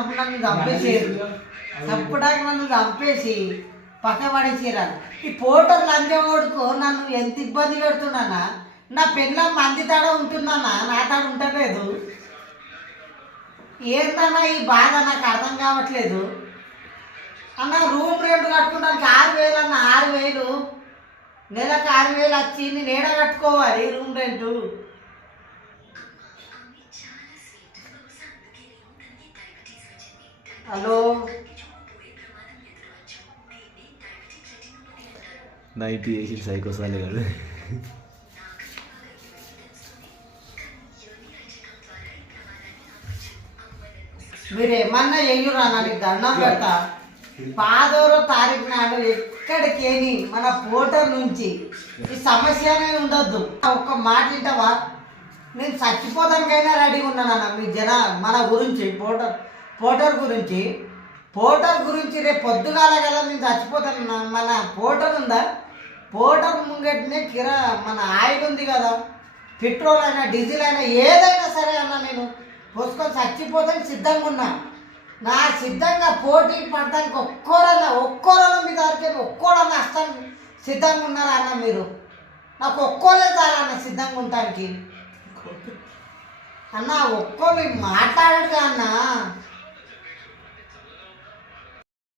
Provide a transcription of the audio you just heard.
అప్పుడు నన్ను చంపేసారు. చంపడానికి నన్ను చంపేసి పక్క పడేసారు. ఈ పోటర్ లంచం కొడుకు నన్ను ఎంత ఇబ్బంది పెడుతున్నానా. నా పెళ్ళం మంది తాడ ఉంటున్నానా, నా తాడ ఉండలేదు. ఏందన్నా ఈ బాధ నాకు అర్థం కావట్లేదు అన్న. రూమ్ రెంట్ కట్టుకోవడానికి 6,000 అన్న. 6,000 నెలకు 6,000 వచ్చి నేను ఏడ కట్టుకోవాలి రూమ్ రెంటు? హలో నైట్ వేసి సైకోసాలే కాదు. మీరు ఏమన్నా చెయ్యరా, నాకు దండం పెడతా. 16వ తారీఖు నాడు ఎక్కడికేని మన పోటర్ నుంచి ఈ సమస్య అనేది ఉండొద్దు. ఒక్క మాట వింటావా? నేను చచ్చిపోతానికైనా రెడీగా ఉన్నానన్న. మీ మన గురించి పోటర్ గురించి రేపు పొద్దుగాల కదా నేను చచ్చిపోతాను. మన పోటర్ ఉందా, పోటర్ ముంగటినే మన ఆయిల్ ఉంది కదా, పెట్రోల్ అయినా డీజిల్ అయినా ఏదైనా సరే అన్న నేను పోసుకొని చచ్చిపోతాను సిద్ధంగా ఉన్నా. నా సిద్ధంగా పోటీ పడటానికి ఒక్కోరన్నా మీ దగ్గరికి ఒక్కోడన్నా వస్తాను సిద్ధంగా ఉన్నారా అన్న? మీరు నాకు ఒక్కోలే చాలన్న సిద్ధంగా ఉండటానికి అన్న. ఒక్కో మీరు మాట్లాడగా అన్న.